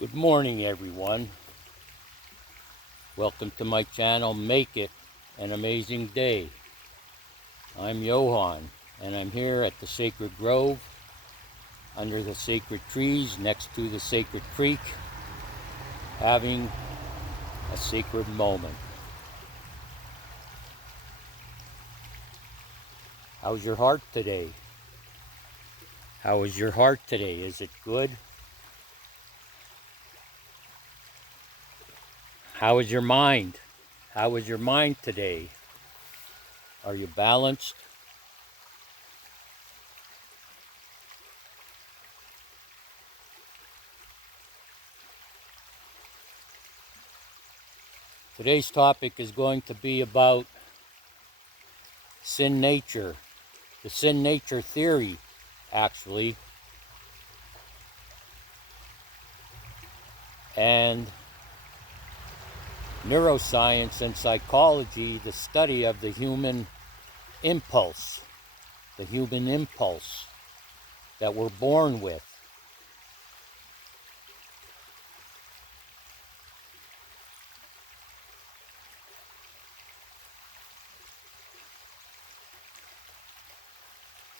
Good morning, everyone. Welcome to my channel, Make It an Amazing Day. I'm Johan, and I'm here at the Sacred Grove, under the sacred trees, next to the sacred creek, having a sacred moment. How's your heart today? How is your heart today? Is it good? How is your mind? How is your mind today? Are you balanced? Today's topic is going to be about sin nature, the sin nature theory, actually, and neuroscience and psychology, the study of the human impulse that we're born with.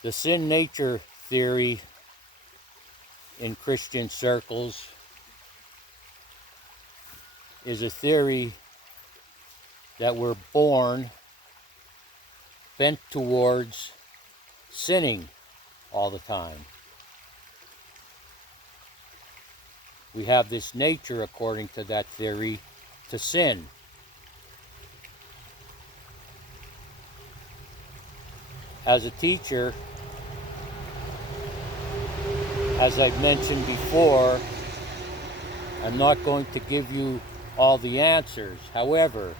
The sin nature theory in Christian circles is a theory that we're born bent towards sinning all the time. We have this nature, according to that theory, to sin. As a teacher, as I've mentioned before, I'm not going to give you all the answers. However,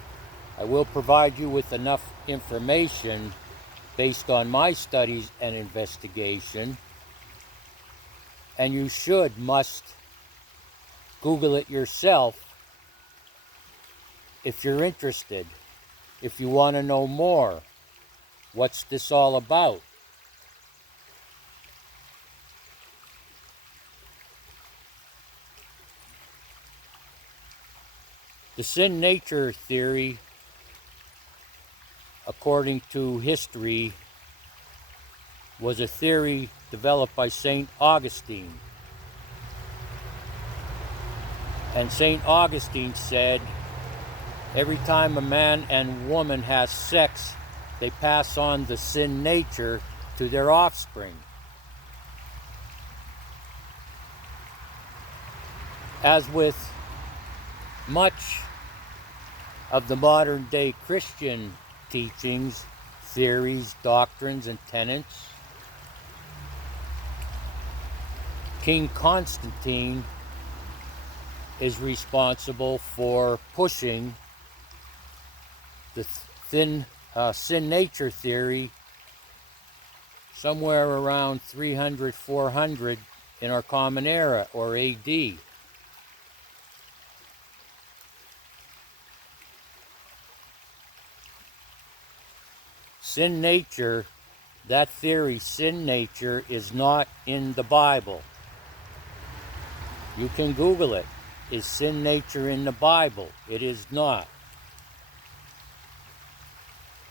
I will provide you with enough information based on my studies and investigation, and you must Google it yourself if you're interested, if you want to know more. What's this all about? The sin nature theory, according to history, was a theory developed by St. Augustine. And St. Augustine said, every time a man and woman has sex, they pass on the sin nature to their offspring. As with much of the modern day Christian teachings, theories, doctrines, and tenets, King Constantine is responsible for pushing the sin nature theory somewhere around 300, 400 in our Common Era, or AD. Sin nature, that theory, sin nature, is not in the Bible. You can Google it. Is sin nature in the Bible? It is not.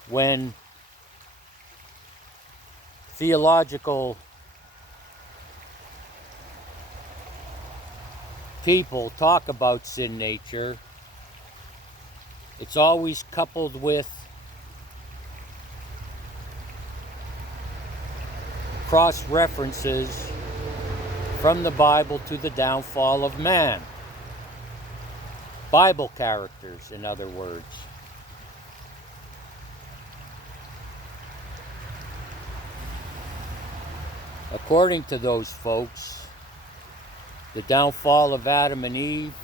When theological people talk about sin nature, it's always coupled with cross-references from the Bible to the downfall of man. Bible characters, in other words. According to those folks, the downfall of Adam and Eve,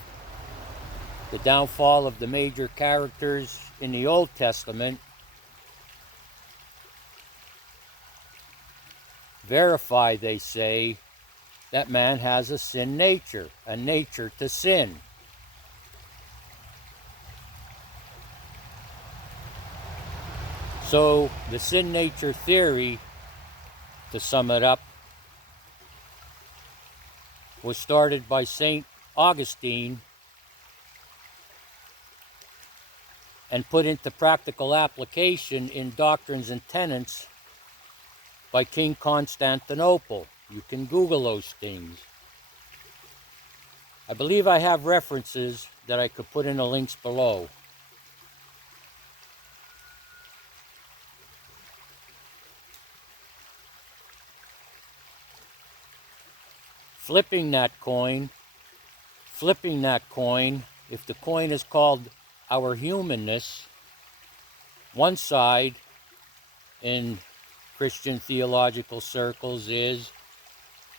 the downfall of the major characters in the Old Testament, verify, they say, that man has a sin nature, a nature to sin. So the sin nature theory, to sum it up, was started by St. Augustine and put into practical application in Doctrines and Tenets by King Constantinople. You can Google those things. I believe I have references that I could put in the links below. Flipping that coin, if the coin is called our humanness, one side in Christian theological circles is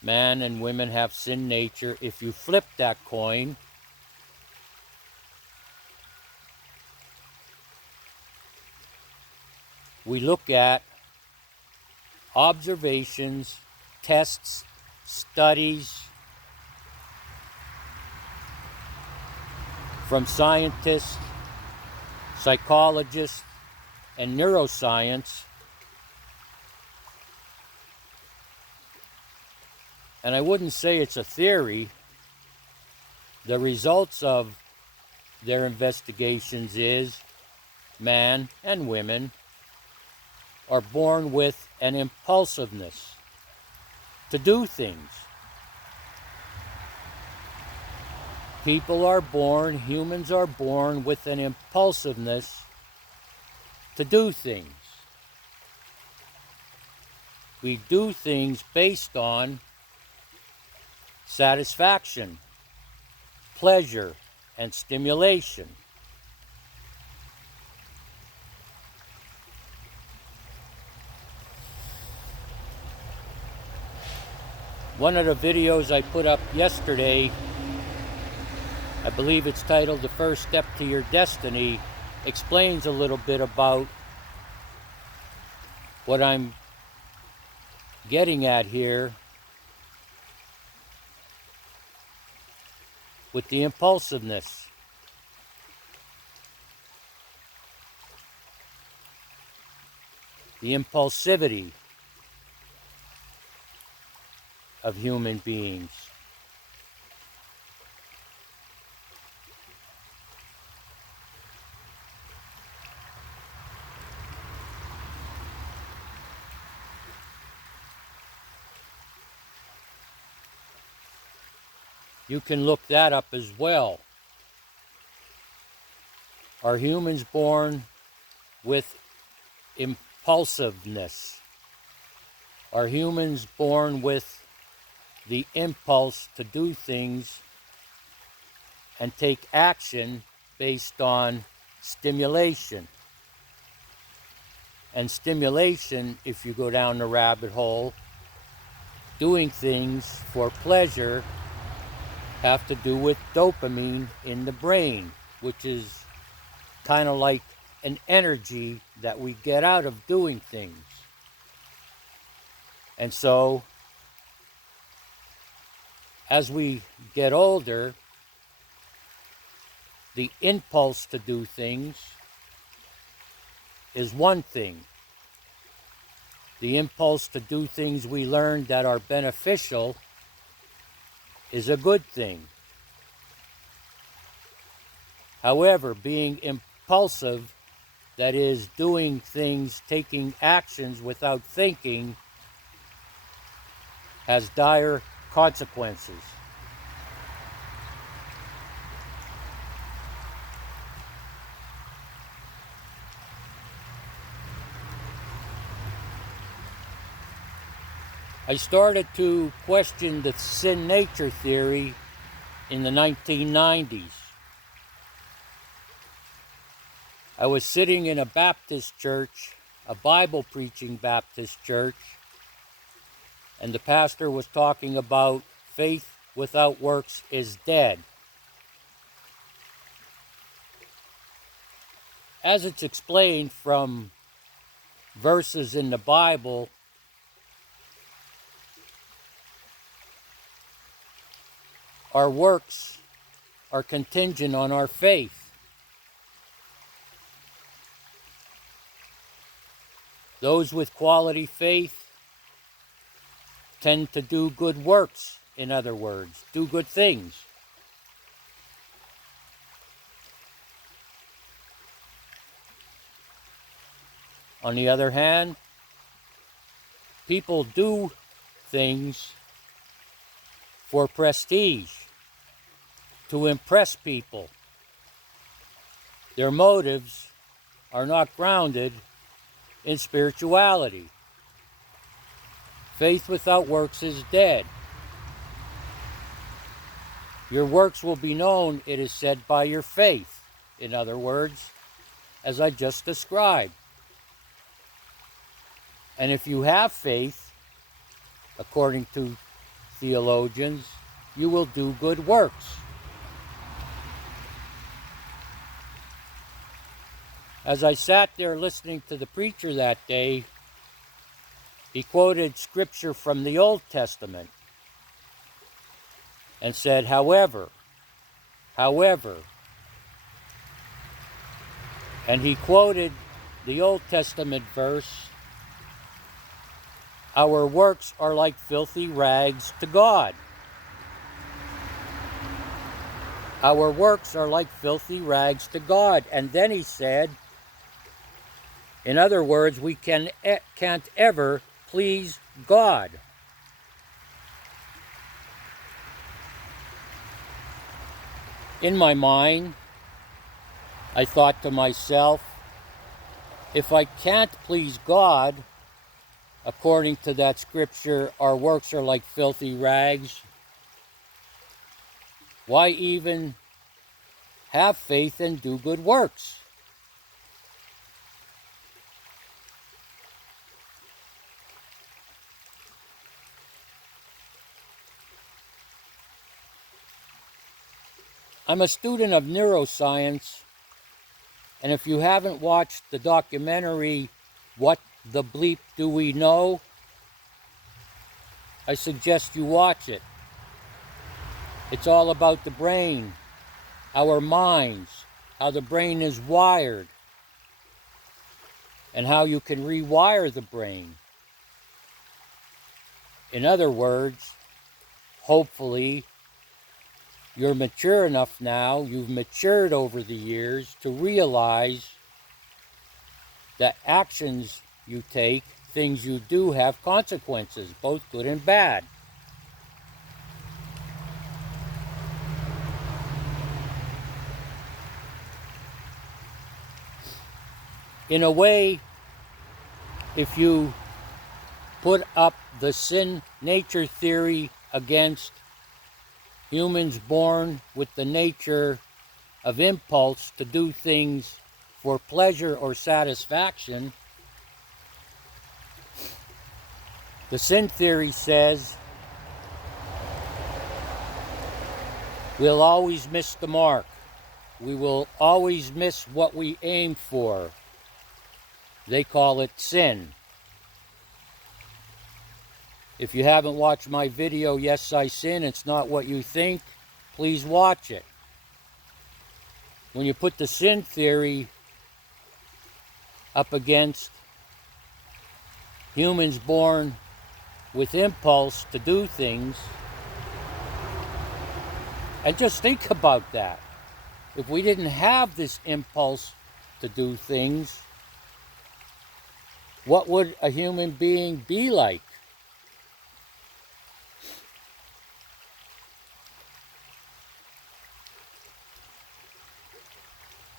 man and women have sin nature. If you flip that coin, we look at observations, tests, studies from scientists, psychologists, and neuroscience. And I wouldn't say it's a theory. The results of their investigations is man and women are born with an impulsiveness to do things. People are born, humans are born with an impulsiveness to do things. We do things based on satisfaction, pleasure, and stimulation. One of the videos I put up yesterday, I believe it's titled The First Step to Your Destiny, explains a little bit about what I'm getting at here with the impulsiveness. The impulsivity of human beings. You can look that up as well. Are humans born with impulsiveness? Are humans born with the impulse to do things and take action based on stimulation? And stimulation, if you go down the rabbit hole, doing things for pleasure have to do with dopamine in the brain, which is kind of like an energy that we get out of doing things. And so, as we get older, the impulse to do things is one thing. The impulse to do things we learned that are beneficial is a good thing. However, being impulsive, that is, doing things, taking actions without thinking, has dire consequences. I started to question the sin nature theory in the 1990s. I was sitting in a Baptist church, a Bible preaching Baptist church, and the pastor was talking about faith without works is dead. As it's explained from verses in the Bible, our works are contingent on our faith. Those with quality faith tend to do good works, in other words, do good things. On the other hand, people do things for prestige, to impress people. Their motives are not grounded in spirituality. Faith without works is dead. Your works will be known, it is said, by your faith. In other words, as I just described. And if you have faith, according to theologians, you will do good works. As I sat there listening to the preacher that day, he quoted scripture from the Old Testament and said, however, and he quoted the Old Testament verse, our works are like filthy rags to God. Our works are like filthy rags to God. And then he said, in other words, we can't ever please God. In my mind, I thought to myself, if I can't please God, according to that scripture, our works are like filthy rags, why even have faith and do good works? I'm a student of neuroscience, and if you haven't watched the documentary, What the Bleep Do We Know?, I suggest you watch it. It's all about the brain, our minds, how the brain is wired, and how you can rewire the brain. In other words, hopefully, you're mature enough now, you've matured over the years to realize that actions you take, things you do, have consequences, both good and bad. In a way, if you put up the sin nature theory against humans born with the nature of impulse to do things for pleasure or satisfaction, the sin theory says we'll always miss the mark. We will always miss what we aim for. They call it sin. If you haven't watched my video, Yes, I Sin, It's Not What You Think, please watch it. When you put the sin theory up against humans born with impulse to do things, and just think about that. If we didn't have this impulse to do things, what would a human being be like?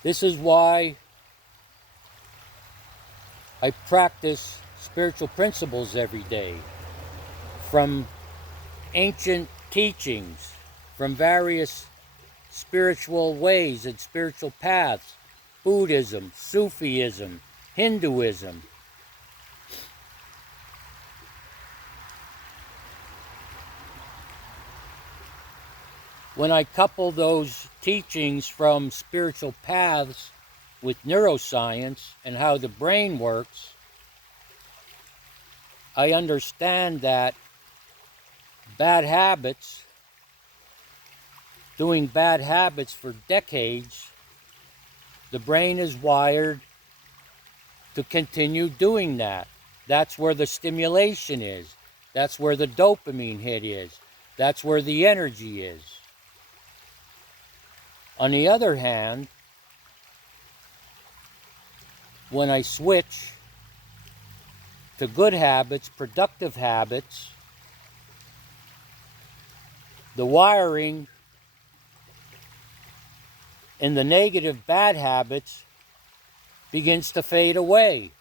This is why I practice spiritual principles every day, from ancient teachings, from various spiritual ways and spiritual paths, Buddhism, Sufism, Hinduism. When I couple those teachings from spiritual paths with neuroscience and how the brain works, I understand that bad habits, doing bad habits for decades, the brain is wired to continue doing that. That's where the stimulation is. That's where the dopamine hit is. That's where the energy is. On the other hand, when I switch to good habits, productive habits, the wiring in the negative, bad habits begins to fade away.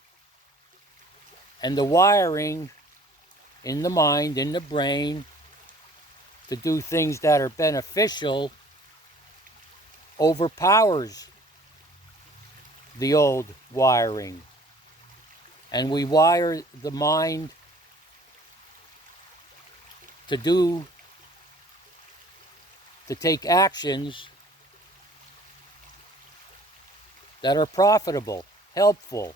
And the wiring in the mind, in the brain, to do things that are beneficial overpowers the old wiring. And we wire the mind to take actions that are profitable, helpful,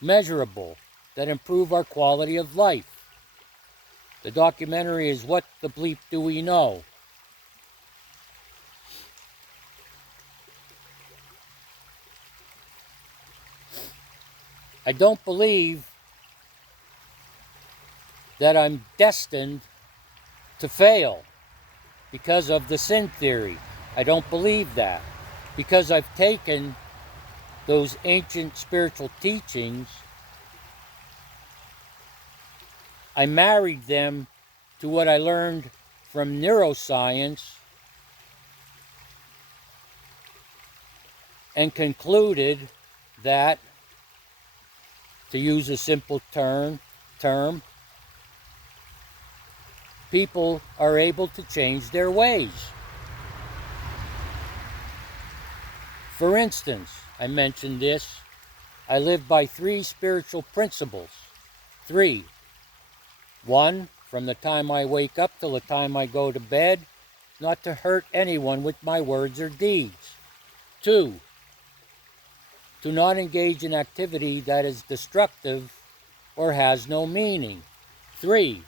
measurable, that improve our quality of life. The documentary is What the Bleep Do We Know? I don't believe that I'm destined to fail because of the sin theory. I don't believe that, because I've taken those ancient spiritual teachings, I married them to what I learned from neuroscience and concluded that, to use a simple term, people are able to change their ways. For instance, I mentioned this, I live by 3 spiritual principles. 3. 1, from the time I wake up till the time I go to bed, not to hurt anyone with my words or deeds. 2, to not engage in activity that is destructive or has no meaning. 3,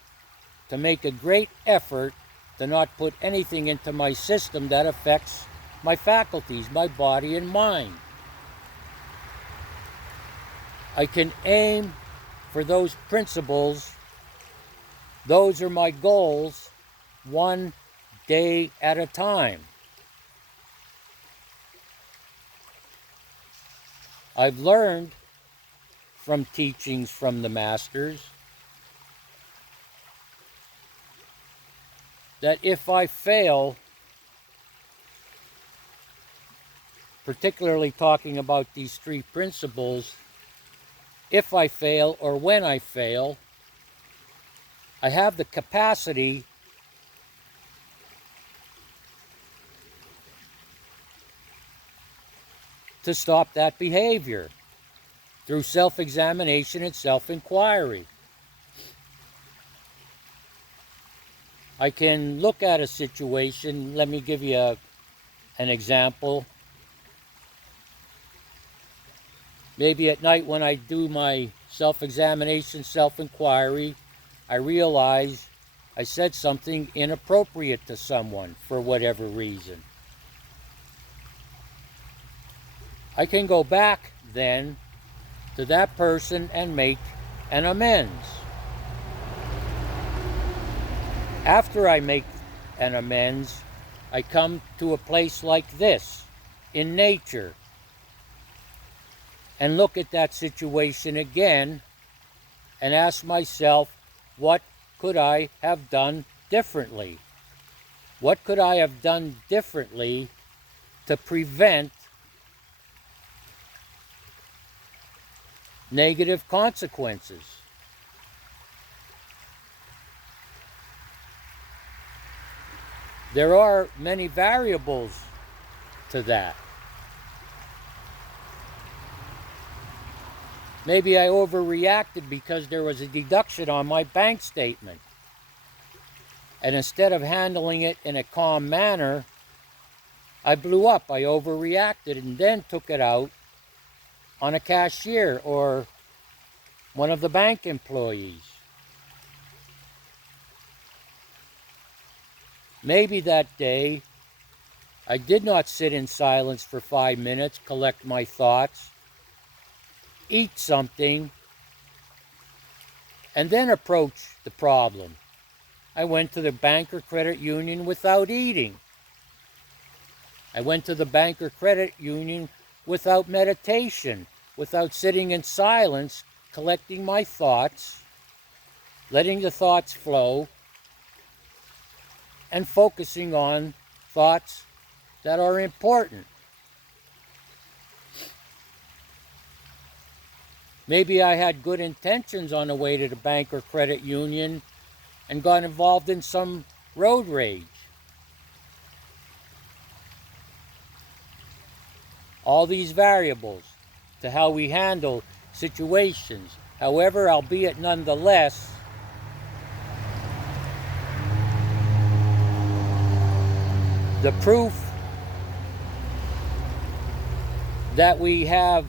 to make a great effort to not put anything into my system that affects my faculties, my body and mind. I can aim for those principles. Those are my goals, one day at a time. I've learned from teachings from the masters that if I fail, particularly talking about these 3 principles, if I fail or when I fail, I have the capacity to stop that behavior through self-examination and self-inquiry. I can look at a situation. Let me give you an example. Maybe at night when I do my self-examination, self-inquiry, I realize I said something inappropriate to someone for whatever reason. I can go back then to that person and make an amends. After I make an amends, I come to a place like this, in nature, and look at that situation again and ask myself, what could I have done differently? What could I have done differently to prevent negative consequences? There are many variables to that. Maybe I overreacted because there was a deduction on my bank statement. And instead of handling it in a calm manner, I blew up. I overreacted and then took it out on a cashier or one of the bank employees. Maybe that day I did not sit in silence for 5 minutes, collect my thoughts, eat something, and then approach the problem. I went to the bank or credit union without eating. I went to the bank or credit union without meditation, without sitting in silence, collecting my thoughts, letting the thoughts flow, and focusing on thoughts that are important. Maybe I had good intentions on the way to the bank or credit union and got involved in some road rage. All these variables to how we handle situations. However, albeit nonetheless, the proof that we have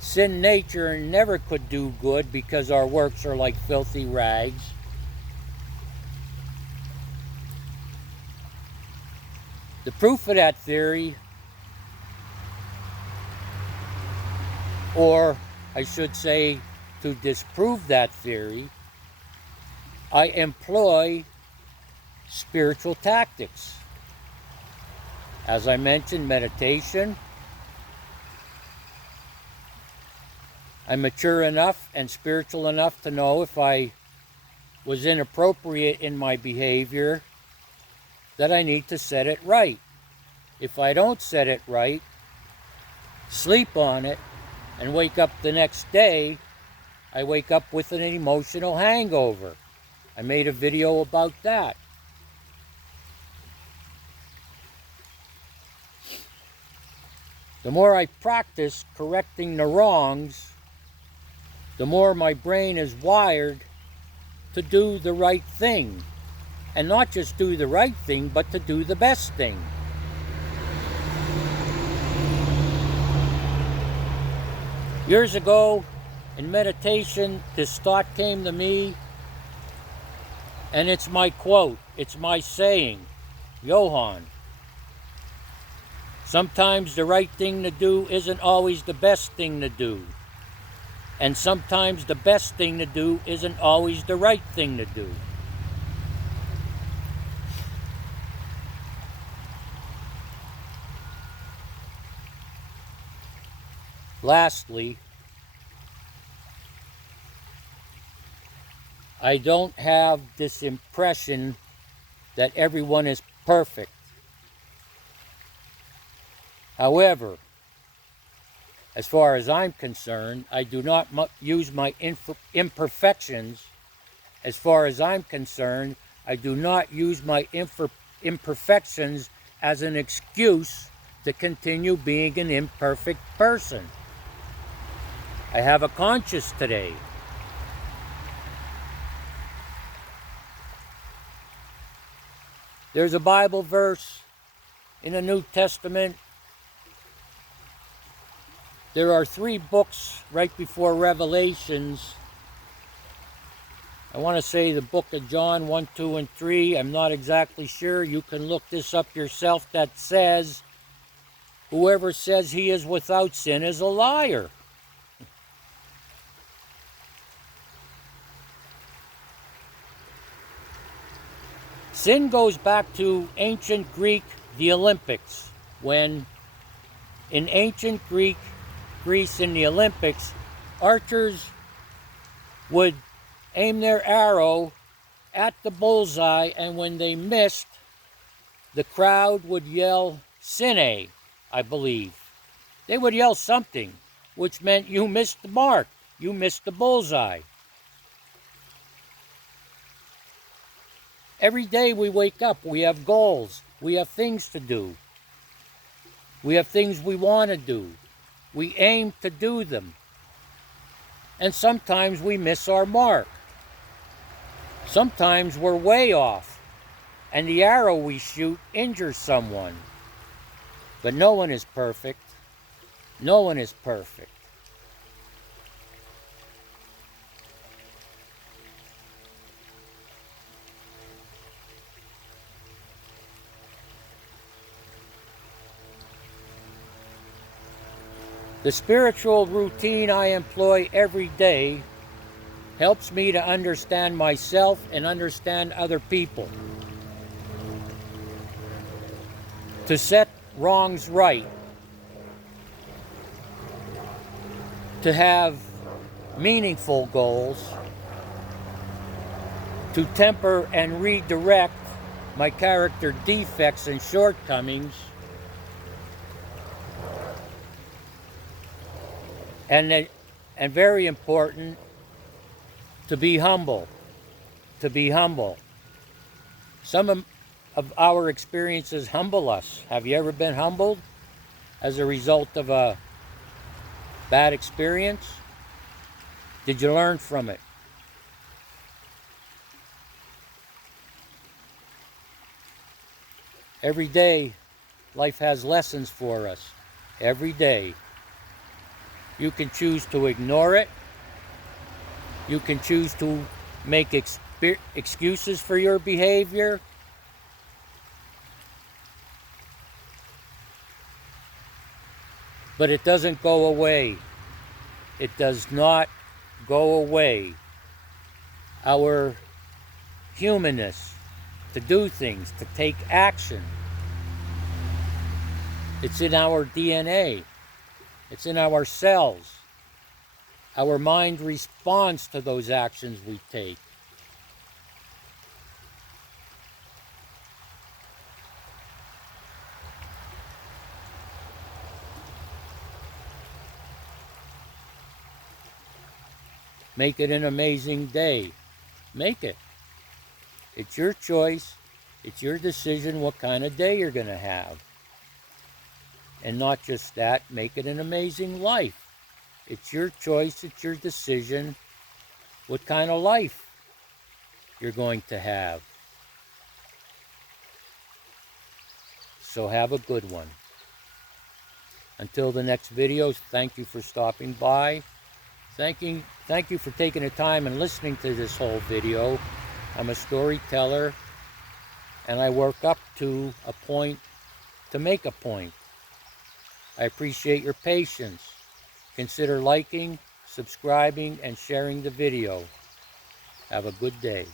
sin nature and never could do good because our works are like filthy rags. The proof of that theory, or I should say to disprove that theory, I employ spiritual tactics. As I mentioned, meditation. I'm mature enough and spiritual enough to know if I was inappropriate in my behavior, that I need to set it right. If I don't set it right, sleep on it, and wake up the next day, I wake up with an emotional hangover. I made a video about that. The more I practice correcting the wrongs, the more my brain is wired to do the right thing. And not just do the right thing, but to do the best thing. Years ago, in meditation, this thought came to me, and it's my quote, it's my saying, Johann. Sometimes the right thing to do isn't always the best thing to do. And sometimes the best thing to do isn't always the right thing to do. Lastly, I don't have this impression that everyone is perfect. However, as far as I'm concerned, I do not use my imperfections. As far as I'm concerned, I do not use my imperfections as an excuse to continue being an imperfect person. I have a conscience today. There's a Bible verse in the New Testament. There are 3 books right before Revelations. I want to say the book of John 1, 2, and 3. I'm not exactly sure. You can look this up yourself. That says, whoever says he is without sin is a liar. Sin goes back to ancient Greek, the Olympics, when in ancient Greece in the Olympics, archers would aim their arrow at the bullseye, and when they missed, the crowd would yell, "Sine," I believe. They would yell something, which meant you missed the mark, you missed the bullseye. Every day we wake up, we have goals, we have things to do. We have things we want to do. We aim to do them. And sometimes we miss our mark. Sometimes we're way off, and the arrow we shoot injures someone. But no one is perfect. No one is perfect. The spiritual routine I employ every day helps me to understand myself and understand other people. To set wrongs right. To have meaningful goals, to temper and redirect my character defects and shortcomings, and very important, to be humble. To be humble. Some of our experiences humble us. Have you ever been humbled as a result of a bad experience? Did you learn from it? Every day, life has lessons for us. Every day. You can choose to ignore it. You can choose to make excuses for your behavior. But it doesn't go away. It does not go away. Our humanness to do things, to take action. It's in our DNA. It's in our cells. Our mind responds to those actions we take. Make it an amazing day. Make it. It's your choice. It's your decision what kind of day you're going to have. And not just that, make it an amazing life. It's your choice. It's your decision what kind of life you're going to have. So have a good one. Until the next videos, thank you for stopping by. Thank you for taking the time and listening to this whole video. I'm a storyteller, and I work up to a point to make a point. I appreciate your patience. Consider liking, subscribing, and sharing the video. Have a good day.